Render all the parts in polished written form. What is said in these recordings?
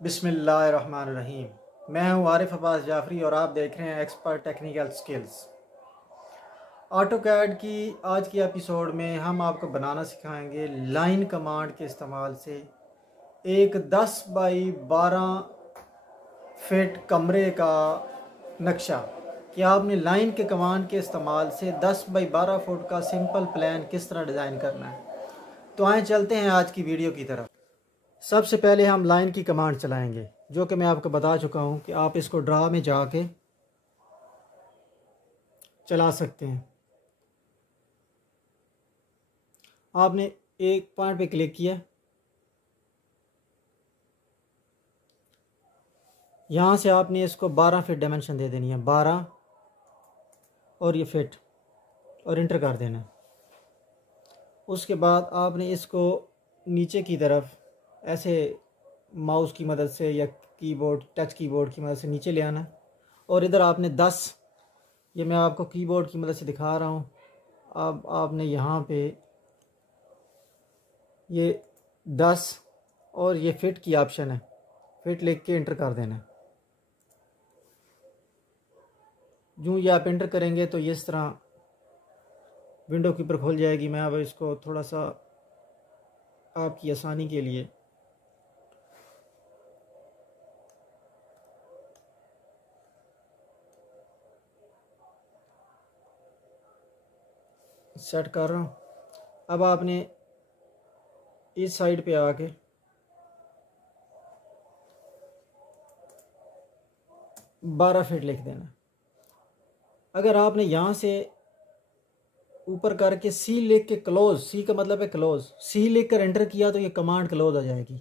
बिस्मिल्लाहिर्रहमानिर्रहीम। मैं हूं आरिफ अब्बास जाफरी और आप देख रहे हैं एक्सपर्ट टेक्निकल स्किल्स। ऑटोकैड की आज की एपिसोड में हम आपको बनाना सिखाएंगे लाइन कमांड के इस्तेमाल से एक 10 बाई 12 फिट कमरे का नक्शा कि आपने लाइन के कमांड के इस्तेमाल से 10 बाई 12 फुट का सिंपल प्लान किस तरह डिज़ाइन करना है। तो आए चलते हैं आज की वीडियो की तरफ। सबसे पहले हम लाइन की कमांड चलाएंगे, जो कि मैं आपको बता चुका हूं कि आप इसको ड्रा में जाके चला सकते हैं। आपने एक पॉइंट पे क्लिक किया, यहाँ से आपने इसको 12 फिट डायमेंशन दे देनी है, 12 और ये फिट, और इंटर कर देना है। उसके बाद आपने इसको नीचे की तरफ ऐसे माउस की मदद से या कीबोर्ड टच कीबोर्ड की मदद से नीचे ले आना है, और इधर आपने 10, ये मैं आपको कीबोर्ड की मदद से दिखा रहा हूँ। अब आपने यहाँ पे ये 10 और ये फिट की ऑप्शन है, फिट लिख के इंटर कर देना है। यूँ ये आप इंटर करेंगे तो ये इस तरह विंडो के ऊपर खुल जाएगी। मैं अब इसको थोड़ा सा आपकी आसानी के लिए सेट कर रहा हूँ। अब आपने इस साइड पे आके बारह फिट लिख देना। अगर आपने यहाँ से ऊपर करके सी लिख के क्लोज, सी का मतलब है क्लोज, सी लिख कर एंटर किया तो ये कमांड क्लोज आ जाएगी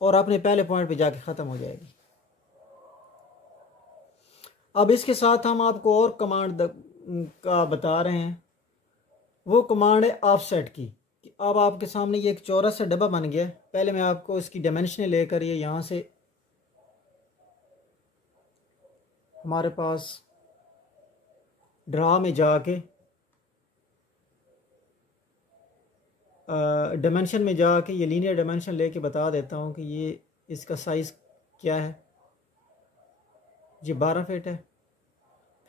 और अपने पहले पॉइंट पे जाके ख़त्म हो जाएगी। अब इसके साथ हम आपको और कमांड का बता रहे हैं। वो कमांड है ऑफसेट की। अब आपके सामने ये एक चौरस सा डब्बा बन गया है। पहले मैं आपको इसकी डायमेंशन लेकर ये यहाँ से हमारे पास ड्रा में जाके डायमेंशन में जाके ये लीनियर डायमेंशन लेके बता देता हूँ कि ये इसका साइज़ क्या है। ये 12 फिट है।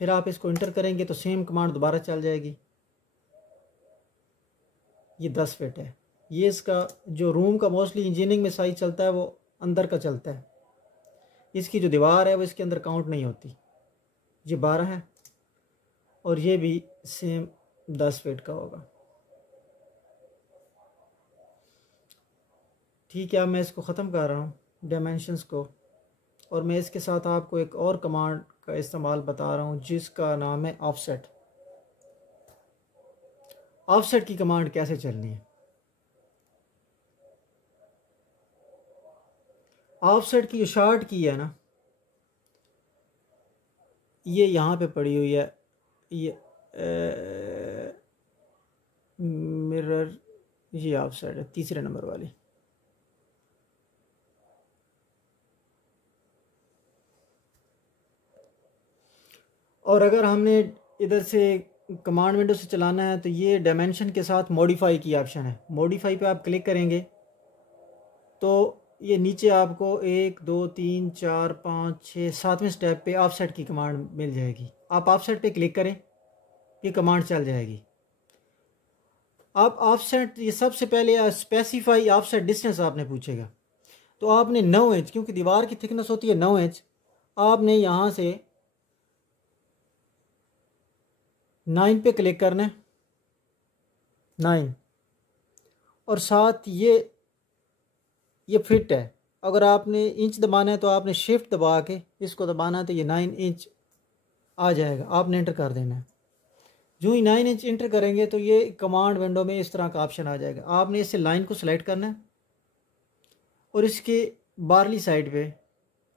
फिर आप इसको इंटर करेंगे तो सेम कमांड दोबारा चल जाएगी। ये 10 फिट है। ये इसका जो रूम का मोस्टली इंजीनियरिंग में साइज चलता है वो अंदर का चलता है। इसकी जो दीवार है वो इसके अंदर काउंट नहीं होती। ये 12 है और ये भी सेम 10 फिट का होगा। ठीक है, अब मैं इसको ख़त्म कर रहा हूँ डायमेंशंस को, और मैं इसके साथ आपको एक और कमांड का इस्तेमाल बता रहा हूँ जिसका नाम है ऑफसेट। ऑफसेट की कमांड कैसे चलनी है। ऑफसेट की जो शार्ट की है ना, ये यहाँ पे पड़ी हुई है, ये मिरर, ये ऑफसेट है तीसरे नंबर वाली। और अगर हमने इधर से कमांड विंडो से चलाना है तो ये डायमेंशन के साथ मॉडिफाई की ऑप्शन है। मॉडिफाई पे आप क्लिक करेंगे तो ये नीचे आपको 1 2 3 4 5 6 7वें स्टेप पे ऑफसेट की कमांड मिल जाएगी। आप ऑफसेट पे क्लिक करें, ये कमांड चल जाएगी। आप ऑफसेट, ये सबसे पहले स्पेसिफाई ऑफसेट डिस्टेंस आपने पूछेगा, तो आपने 9 इंच, क्योंकि दीवार की थिकनेस होती है 9 इंच, आपने यहाँ से 9 पे क्लिक करना है, 9, और साथ ये फिट है। अगर आपने इंच दबाना है तो आपने शिफ्ट दबा के इसको दबाना है तो ये 9 इंच आ जाएगा। आपने इंटर कर देना है। जो ही 9 इंच इंटर करेंगे तो ये कमांड विंडो में इस तरह का ऑप्शन आ जाएगा। आपने इससे लाइन को सिलेक्ट करना है और इसके बाहरली साइड पे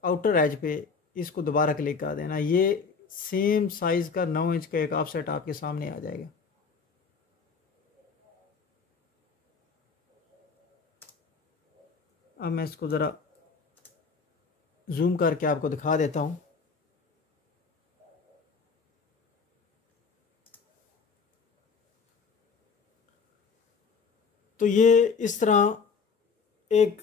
आउटर एज पे इसको दोबारा क्लिक कर देना। ये सेम साइज़ का 9 इंच का एक ऑफसेट आपके सामने आ जाएगा। अब मैं इसको ज़रा जूम करके आपको दिखा देता हूँ। तो ये इस तरह एक